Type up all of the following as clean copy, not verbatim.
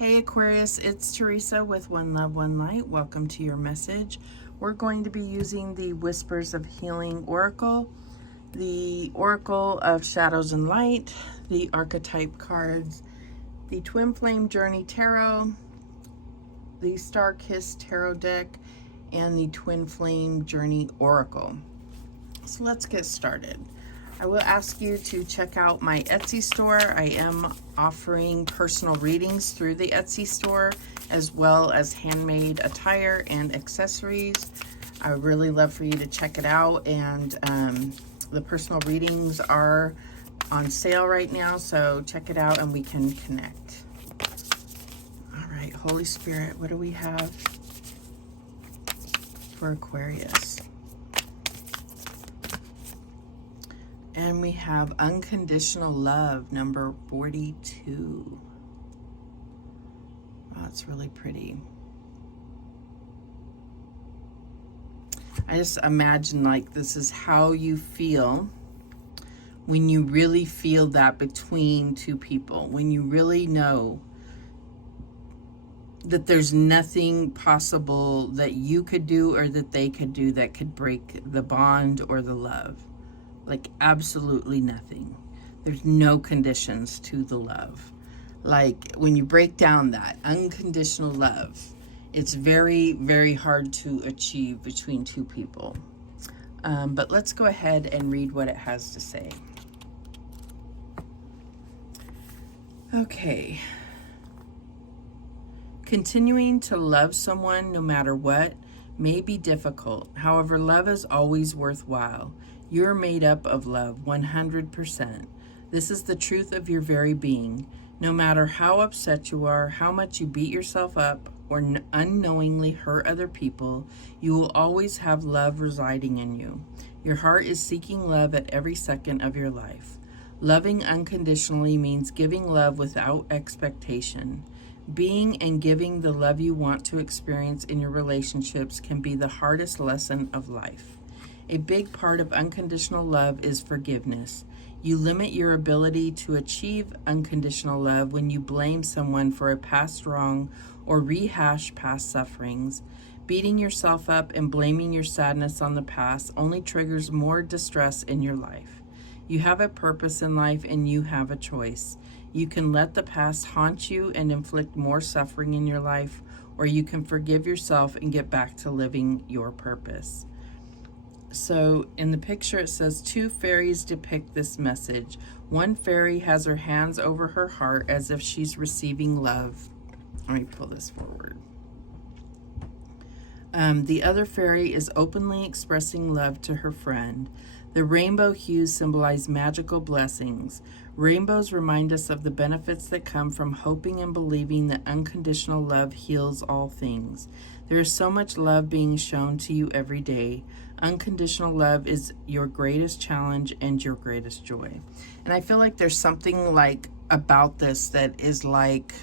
Hey Aquarius, it's Teresa with One Love, One Light. Welcome to your message. We're going to be using the Whispers of Healing Oracle, the Oracle of Shadows and Light, the Archetype cards, the Twin Flame Journey Tarot, the Star Kiss Tarot deck, and the Twin Flame Journey Oracle. So let's get started. I will ask you to check out my Etsy store. I am offering personal readings through the Etsy store, as well as handmade attire and accessories. I would really love for you to check it out. And the personal readings are on sale right now, so check it out and we can connect. All right, Holy Spirit, what do we have for Aquarius? And we have Unconditional Love, number 42. Wow, it's really pretty. I just imagine like this is how you feel when you really feel that between two people, when you really know that there's nothing possible that you could do or that they could do that could break the bond or the love. Like absolutely nothing. There's no conditions to the love. Like when you break down that unconditional love, it's very, very hard to achieve between two people. But let's go ahead and read what it has to say. Okay. Continuing to love someone no matter what may be difficult. However, love is always worthwhile. You're made up of love, 100%. This is the truth of your very being. No matter how upset you are, how much you beat yourself up, or unknowingly hurt other people, you will always have love residing in you. Your heart is seeking love at every second of your life. Loving unconditionally means giving love without expectation. Being and giving the love you want to experience in your relationships can be the hardest lesson of life. A big part of unconditional love is forgiveness. You limit your ability to achieve unconditional love when you blame someone for a past wrong or rehash past sufferings. Beating yourself up and blaming your sadness on the past only triggers more distress in your life. You have a purpose in life and you have a choice. You can let the past haunt you and inflict more suffering in your life, or you can forgive yourself and get back to living your purpose. So in the picture it says two fairies depict this message. One fairy has her hands over her heart as if she's receiving love. Let me pull this forward. The other fairy is openly expressing love to her friend. The rainbow hues symbolize magical blessings. Rainbows remind us of the benefits that come from hoping and believing that unconditional love heals all things. There is so much love being shown to you every day. Unconditional love is your greatest challenge and your greatest joy. And I feel like there's something like about this that is like,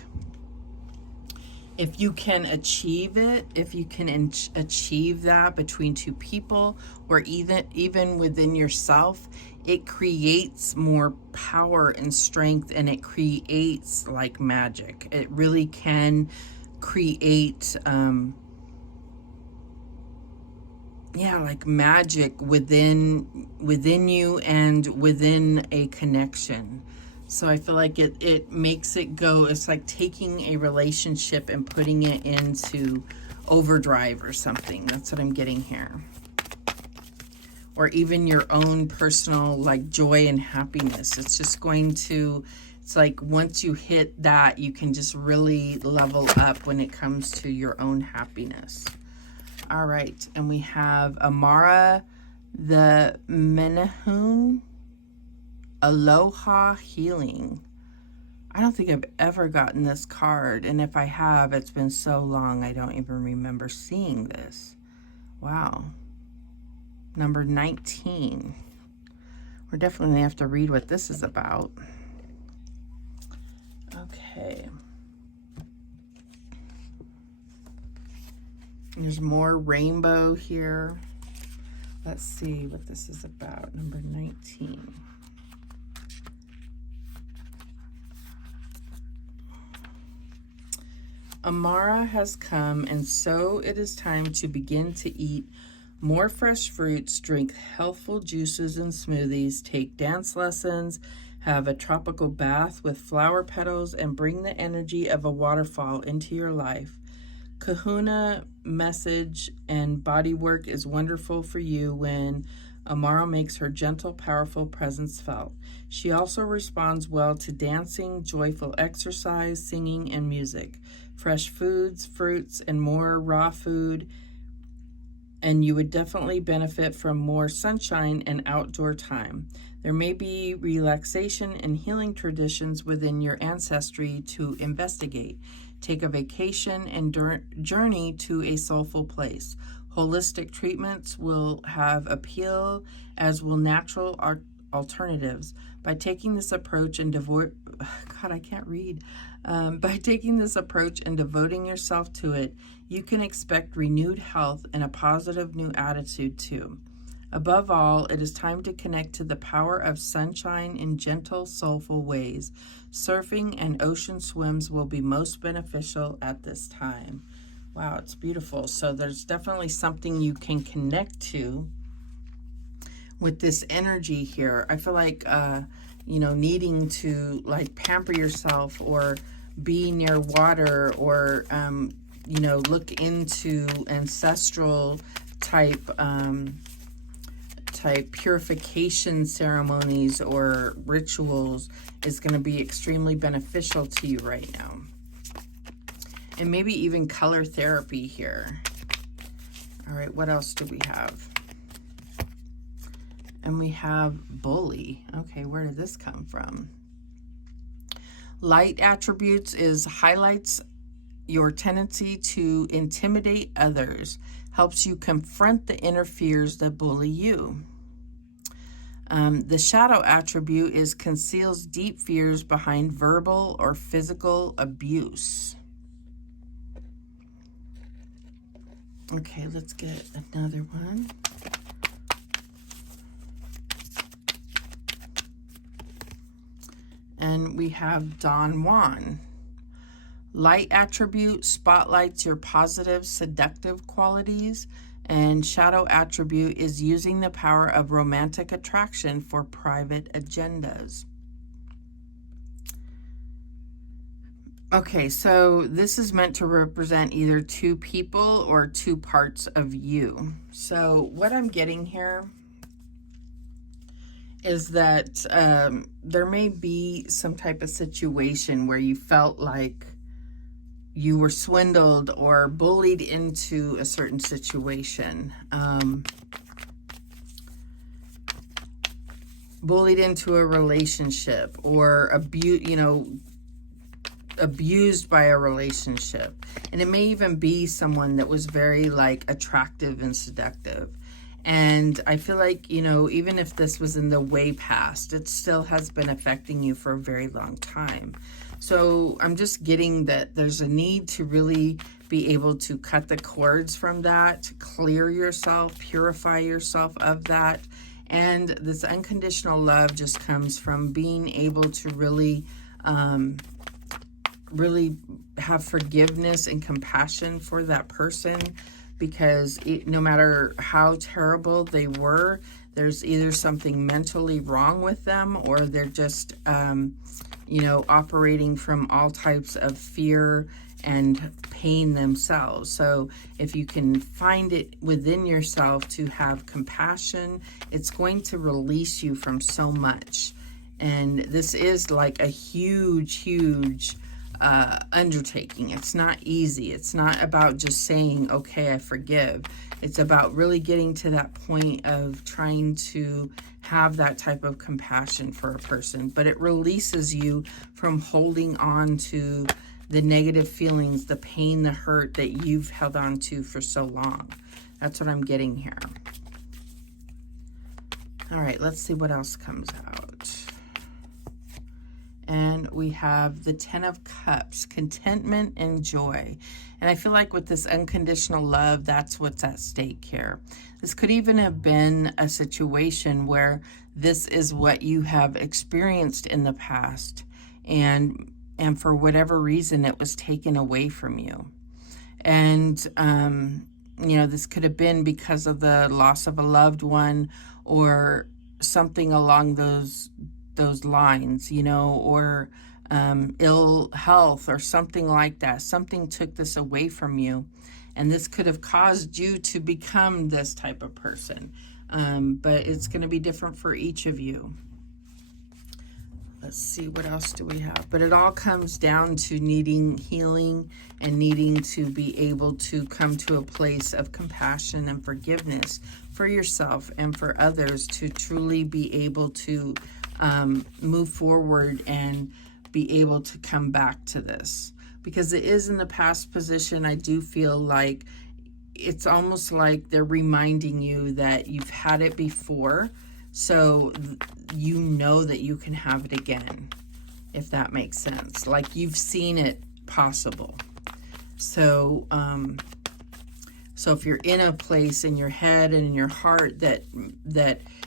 if you can achieve it, if you can achieve that between two people or even within yourself, it creates more power and strength, and it creates like magic. It really can create like magic within you and within a connection. So I feel like it makes it go, it's like taking a relationship and putting it into overdrive or something. That's what I'm getting here. Or even your own personal like joy and happiness. It's just going to, it's like once you hit that, you can just really level up when it comes to your own happiness. All right, and we have Amara the Menahun. Aloha Healing. I don't think I've ever gotten this card, and if I have, it's been so long I don't even remember seeing this. Wow. Number 19. We're definitely going to have to read what this is about. Okay. There's more rainbow here. Let's see what this is about. Number 19. Amara has come, and so it is time to begin to eat more fresh fruits, drink healthful juices and smoothies, take dance lessons, have a tropical bath with flower petals, and bring the energy of a waterfall into your life. Kahuna message and body work is wonderful for you when Amara makes her gentle, powerful presence felt. She also responds well to dancing, joyful exercise, singing, and music. Fresh foods, fruits, and more raw food, and you would definitely benefit from more sunshine and outdoor time. There may be relaxation and healing traditions within your ancestry to investigate. Take a vacation and journey to a soulful place. Holistic treatments will have appeal, as will natural alternatives. By taking this approach and by taking this approach and devoting yourself to it, you can expect renewed health and a positive new attitude too. Above all, it is time to connect to the power of sunshine in gentle, soulful ways. Surfing and ocean swims will be most beneficial at this time. Wow, it's beautiful. So there's definitely something you can connect to with this energy here. I feel like, needing to like pamper yourself or be near water or, look into ancestral type purification ceremonies or rituals is going to be extremely beneficial to you right now. And maybe even color therapy here. All right, what else do we have? And we have bully. Okay, where did this come from? Light attributes is highlights your tendency to intimidate others, helps you confront the inner fears that bully you. The shadow attribute is conceals deep fears behind verbal or physical abuse. Okay, let's get another one. And we have Don Juan. Light attribute spotlights your positive, seductive qualities, and shadow attribute is using the power of romantic attraction for private agendas. Okay, so this is meant to represent either two people or two parts of you. So what I'm getting here is that there may be some type of situation where you felt like you were swindled or bullied into a certain situation. Bullied into a relationship or abused by a relationship. And it may even be someone that was very like attractive and seductive. And I feel like, even if this was in the way past, it still has been affecting you for a very long time. So I'm just getting that there's a need to really be able to cut the cords from that, clear yourself, purify yourself of that. And this unconditional love just comes from being able to really have forgiveness and compassion for that person, because no matter how terrible they were, there's either something mentally wrong with them or they're just, operating from all types of fear and pain themselves. So if you can find it within yourself to have compassion, it's going to release you from so much. And this is like a huge undertaking. It's not easy. It's not about just saying, okay, I forgive. It's about really getting to that point of trying to have that type of compassion for a person. But it releases you from holding on to the negative feelings, the pain, the hurt that you've held on to for so long. That's what I'm getting here. All right, let's see what else comes out. And we have the 10 of Cups, contentment and joy. And I feel like with this unconditional love, that's what's at stake here. This could even have been a situation where this is what you have experienced in the past. And and for whatever reason, it was taken away from you. And, you know, this could have been because of the loss of a loved one or something along those lines, you know, or ill health or something like that. Something took this away from you, and this could have caused you to become this type of person. But it's going to be different for each of you. Let's see, what else do we have? But it all comes down to needing healing and needing to be able to come to a place of compassion and forgiveness for yourself and for others, to truly be able to move forward and be able to come back to this. Because it is in the past position, I do feel like it's almost like they're reminding you that you've had it before, so you know that you can have it again, if that makes sense. Like you've seen it possible. So, so if you're in a place in your head and in your heart that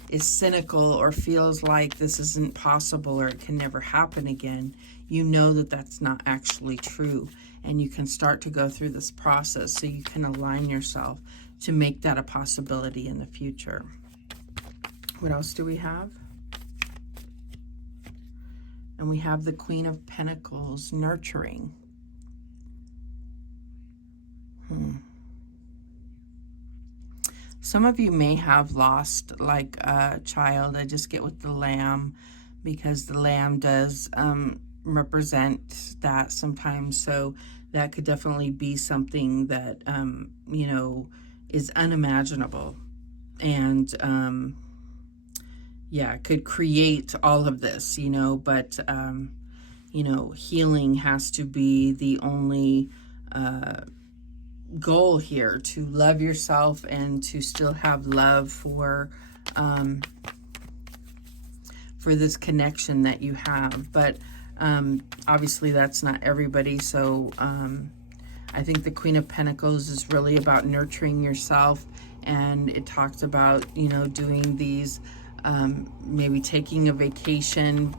is cynical or feels like this isn't possible or it can never happen again, you know that that's not actually true. And you can start to go through this process so you can align yourself to make that a possibility in the future. What else do we have? And we have the Queen of Pentacles, nurturing. Some of you may have lost like a child. I just get with the lamb because the lamb does represent that sometimes. So that could definitely be something that, you know, is unimaginable. And, yeah, could create all of this, you know, but, you know, healing has to be the only goal here, to love yourself and to still have love for this connection that you have. But obviously that's not everybody. So I think the Queen of Pentacles is really about nurturing yourself, and it talks about, you know, doing these maybe taking a vacation,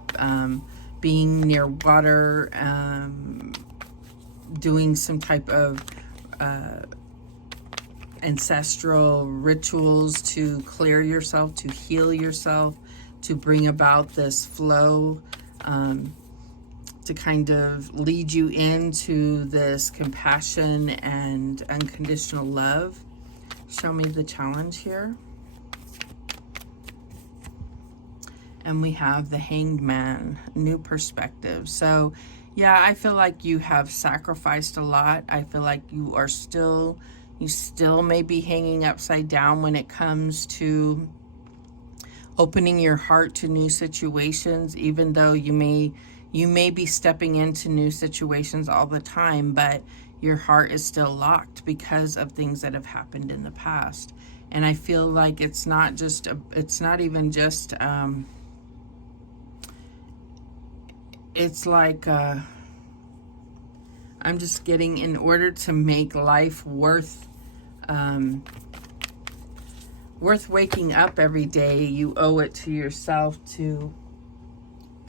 being near water, doing some type of ancestral rituals to clear yourself, to heal yourself, to bring about this flow, to kind of lead you into this compassion and unconditional love. Show me the challenge here. And we have the Hanged Man, new perspective. So yeah, I feel like you have sacrificed a lot. I feel like you still may be hanging upside down when it comes to opening your heart to new situations, even though you may be stepping into new situations all the time, but your heart is still locked because of things that have happened in the past. And I feel like it's not even just it's like I'm just getting, in order to make life worth waking up every day, you owe it to yourself to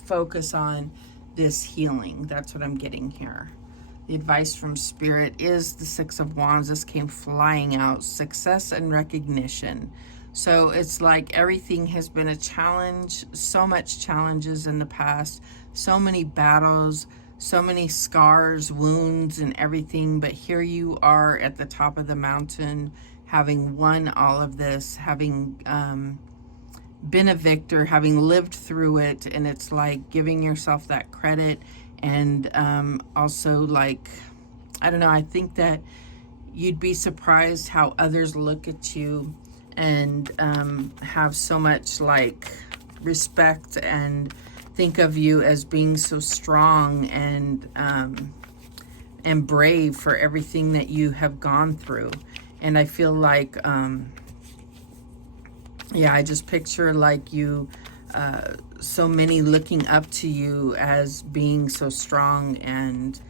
focus on this healing. That's what I'm getting here. The advice from Spirit is the Six of Wands. This came flying out. Success and recognition. So it's like everything has been a challenge. So much challenges in the past. So many battles. So many scars, wounds, and everything. But here you are at the top of the mountain, having won all of this, having been a victor, having lived through it. And it's like giving yourself that credit. And also, like, I don't know, I think that you'd be surprised how others look at you and have so much like respect and think of you as being so strong and brave for everything that you have gone through. And I feel like, yeah, I just picture like you, so many looking up to you as being so strong and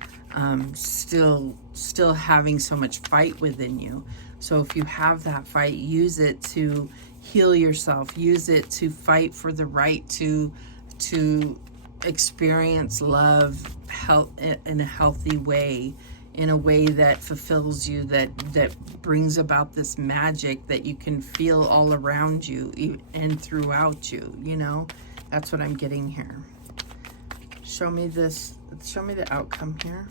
still having so much fight within you. So if you have that fight, use it to heal yourself. Use it to fight for the right to experience love in a healthy way, in a way that fulfills you, that brings about this magic that you can feel all around you and throughout you, you know? That's what I'm getting here. Show me this, show me the outcome here.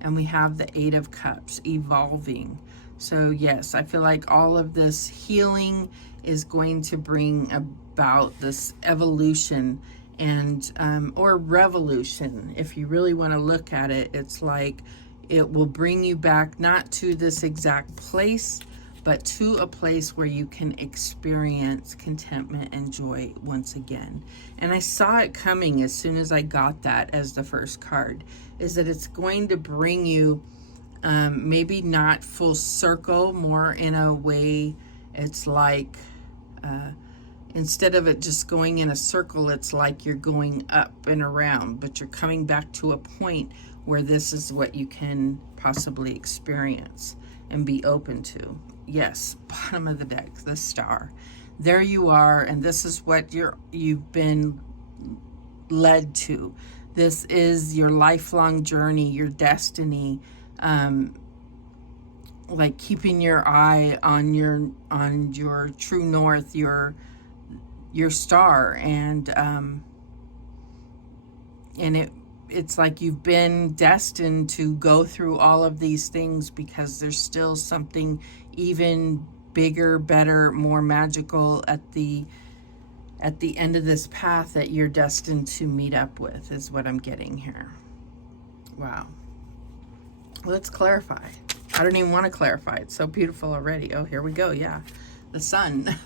And we have the Eight of Cups, evolving. So yes, I feel like all of this healing is going to bring about this evolution and or revolution. If you really want to look at it, it's like it will bring you back not to this exact place, but to a place where you can experience contentment and joy once again. And I saw it coming as soon as I got that as the first card, is that it's going to bring you maybe not full circle, more in a way it's like instead of it just going in a circle, it's like you're going up and around, but you're coming back to a point where this is what you can possibly experience and be open to. Yes, bottom of the deck, the Star. There you are, and this is what you've been led to. This is your lifelong journey, your destiny, like keeping your eye on your true north, your star, and it's like you've been destined to go through all of these things because there's still something even bigger, better, more magical at the end of this path that you're destined to meet up with, is what I'm getting here. Wow. Let's clarify. I don't even want to clarify. It's so beautiful already. Oh, here we go. Yeah. The sun.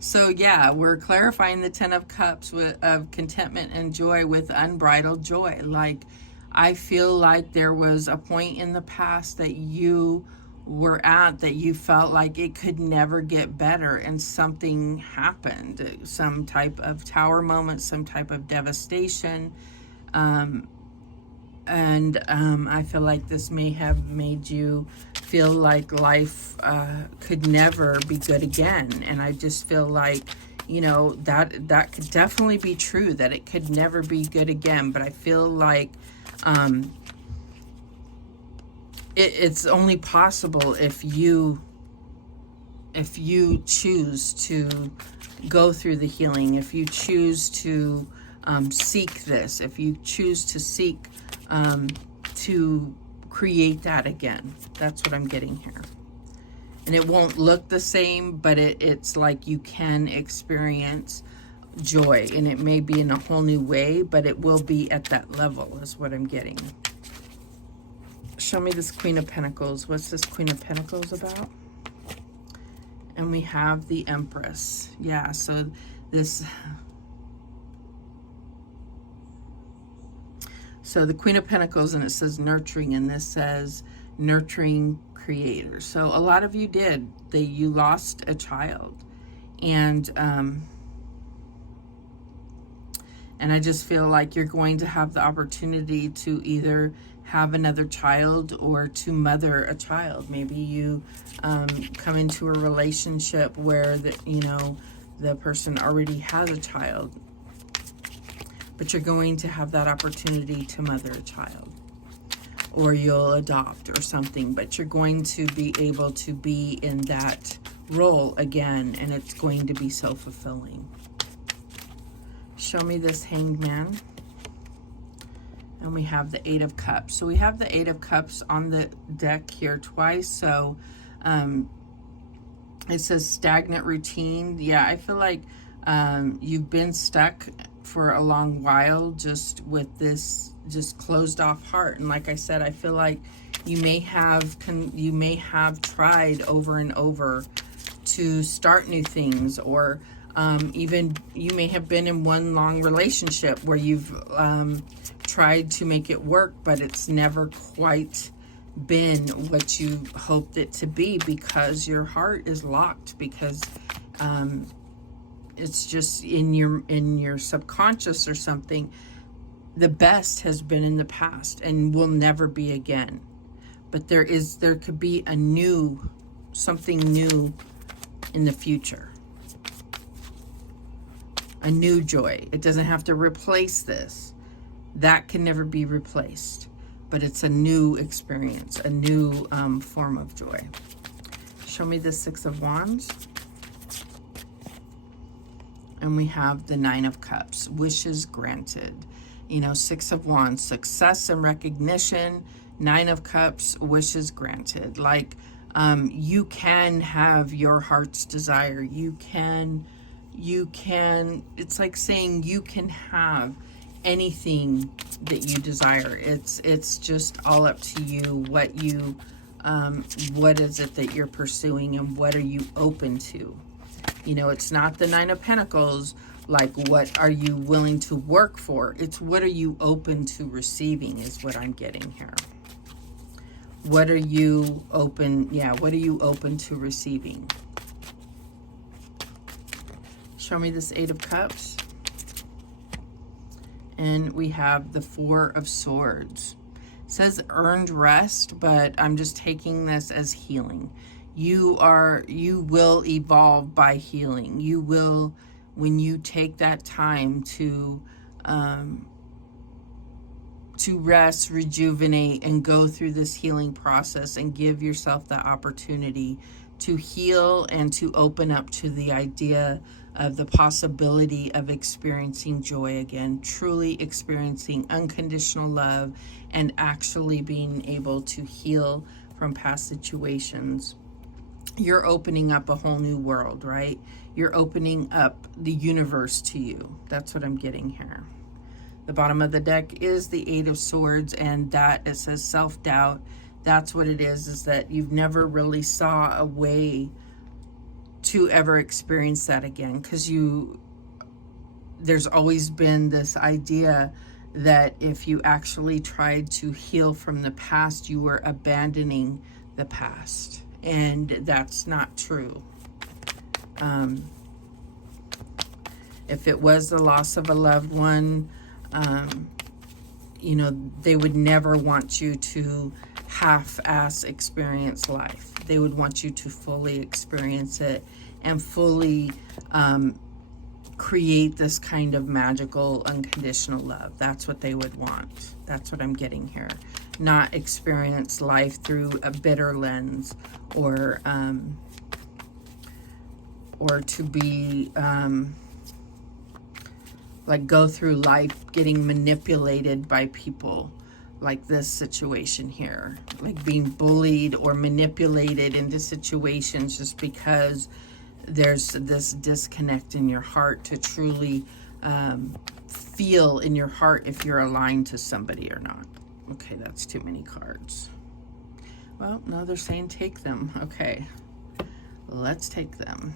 So yeah, we're clarifying the Ten of Cups of contentment and joy with unbridled joy. Like, I feel like there was a point in the past that you were at that you felt like it could never get better, and something happened, some type of tower moment, some type of devastation. I feel like this may have made you feel like life could never be good again. And I just feel like, you know, that could definitely be true, that it could never be good again. But I feel like it's only possible if you choose to go through the healing, if you choose to seek this, if you choose to seek to create that again. That's what I'm getting here. And it won't look the same, but it's like you can experience joy, and it may be in a whole new way, but it will be at that level, is what I'm getting. Show me this Queen of Pentacles. What's this Queen of Pentacles about? And we have the Empress. Yeah, so this... So the Queen of Pentacles, and it says nurturing, and this says nurturing creator. So a lot of you you lost a child, and I just feel like you're going to have the opportunity to either have another child or to mother a child. Maybe you come into a relationship where the person already has a child, but you're going to have that opportunity to mother a child, or you'll adopt or something, but you're going to be able to be in that role again, and it's going to be so fulfilling. Show me this Hanged Man. And we have the Eight of Cups. So we have the Eight of Cups on the deck here twice. So it says stagnant routine. Yeah, I feel like you've been stuck for a long while just with this just closed off heart. And like I said, I feel like you may have tried over and over to start new things, or even you may have been in one long relationship where you've tried to make it work, but it's never quite been what you hoped it to be, because your heart is locked, because it's just in your subconscious or something. The best has been in the past and will never be again, but there could be something new in the future. a new joy. It doesn't have to replace this. That can never be replaced, but it's a new experience, a new form of joy. Show me the Six of Wands. And we have the Nine of Cups, wishes granted. You know, Six of Wands, success and recognition. Nine of Cups, wishes granted. Like, you can have your heart's desire. You can, it's like saying you can have anything that you desire. It's just all up to you, what is it that you're pursuing and what are you open to? You know, it's not the Nine of Pentacles, like what are you willing to work for? It's what are you open to receiving is what I'm getting here. What are you open, what are you open to receiving? Show me this Eight of Cups. And we have the Four of Swords. It says earned rest, but I'm just taking this as healing. You will evolve by healing. You will, when you take that time to rest, rejuvenate, and go through this healing process and give yourself the opportunity to heal and to open up to the idea of the possibility of experiencing joy again, truly experiencing unconditional love and actually being able to heal from past situations. You're opening up a whole new world, right? You're opening up the universe to you. That's what I'm getting here. The bottom of the deck is the Eight of Swords, and that it says self-doubt. That's what it is that you've never really saw a way to ever experience that again, because there's always been this idea that if you actually tried to heal from the past, you were abandoning the past, and that's not true. If it was the loss of a loved one, you know, they would never want you to half-ass experience life. They would want you to fully experience it and fully create this kind of magical, unconditional love. That's what they would want. That's what I'm getting here. Not experience life through a bitter lens or to be like go through life getting manipulated by people, like this situation here, like being bullied or manipulated into situations just because there's this disconnect in your heart to truly feel in your heart if you're aligned to somebody or not. Okay, that's too many cards. Well, no, they're saying take them. Okay, let's take them.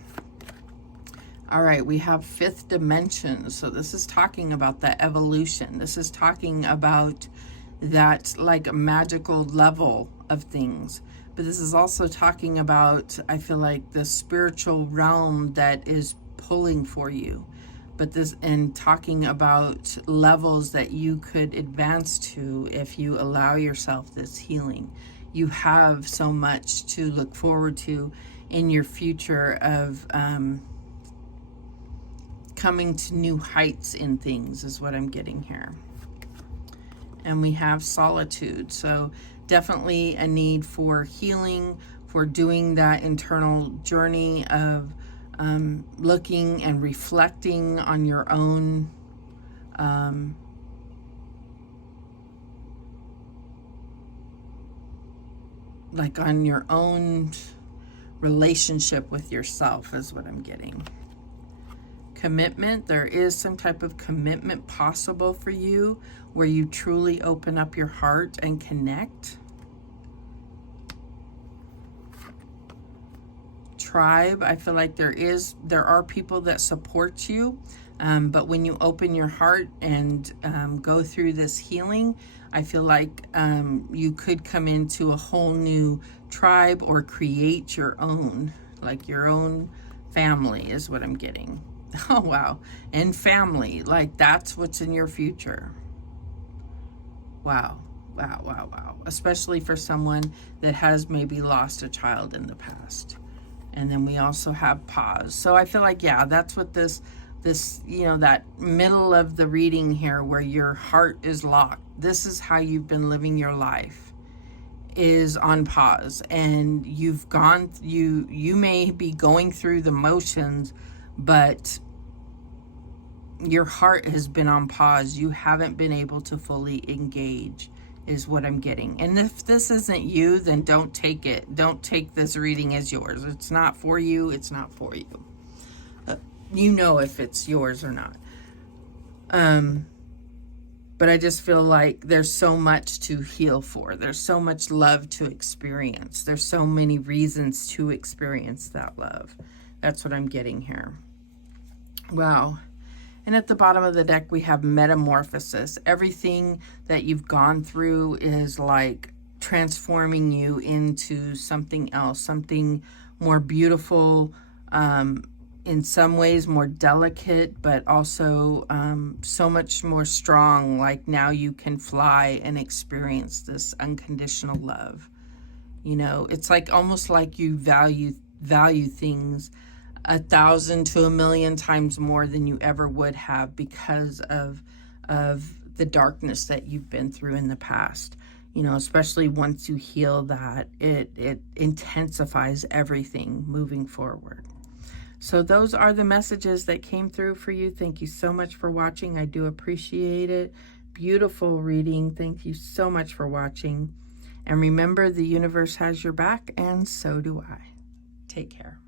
All right, we have fifth dimension. So this is talking about the evolution. This is talking about that like magical level of things. But this is also talking about, I feel like, the spiritual realm that is pulling for you. But this, and talking about levels that you could advance to if you allow yourself this healing. You have so much to look forward to in your future of coming to new heights in things is what I'm getting here. And we have solitude. So definitely a need for healing, for doing that internal journey of looking and reflecting on your own like on your own relationship with yourself is what I'm getting. Commitment, there is some type of commitment possible for you where you truly open up your heart and connect. Tribe, I feel like there are people that support you, but when you open your heart and go through this healing, I feel like you could come into a whole new tribe or create your own, like your own family is what I'm getting. Oh, wow. And family, like that's what's in your future. Wow. Wow, wow, wow. Especially for someone that has maybe lost a child in the past. And then we also have pause. So I feel like, yeah, that's what this this, you know, that middle of the reading here where your heart is locked. This is how you've been living your life, is on pause, and you may be going through the motions, but your heart has been on pause. You haven't been able to fully engage, is what I'm getting. And if this isn't you, then don't take it. Don't take this reading as yours. It's not for you. It's not for you. You know if it's yours or not. But I just feel like there's so much to heal for. There's so much love to experience. There's so many reasons to experience that love. That's what I'm getting here. Wow. And at the bottom of the deck, we have metamorphosis. Everything that you've gone through is like transforming you into something else, something more beautiful, in some ways more delicate, but also so much more strong. Like now you can fly and experience this unconditional love. You know, it's like almost like you value things 1,000 to 1,000,000 times more than you ever would have because of the darkness that you've been through in the past. You know, especially once you heal that, it intensifies everything moving forward. So those are the messages that came through for you. Thank you so much for watching. I do appreciate it. Beautiful reading. Thank you so much for watching. And remember, the universe has your back, and so do I. Take care.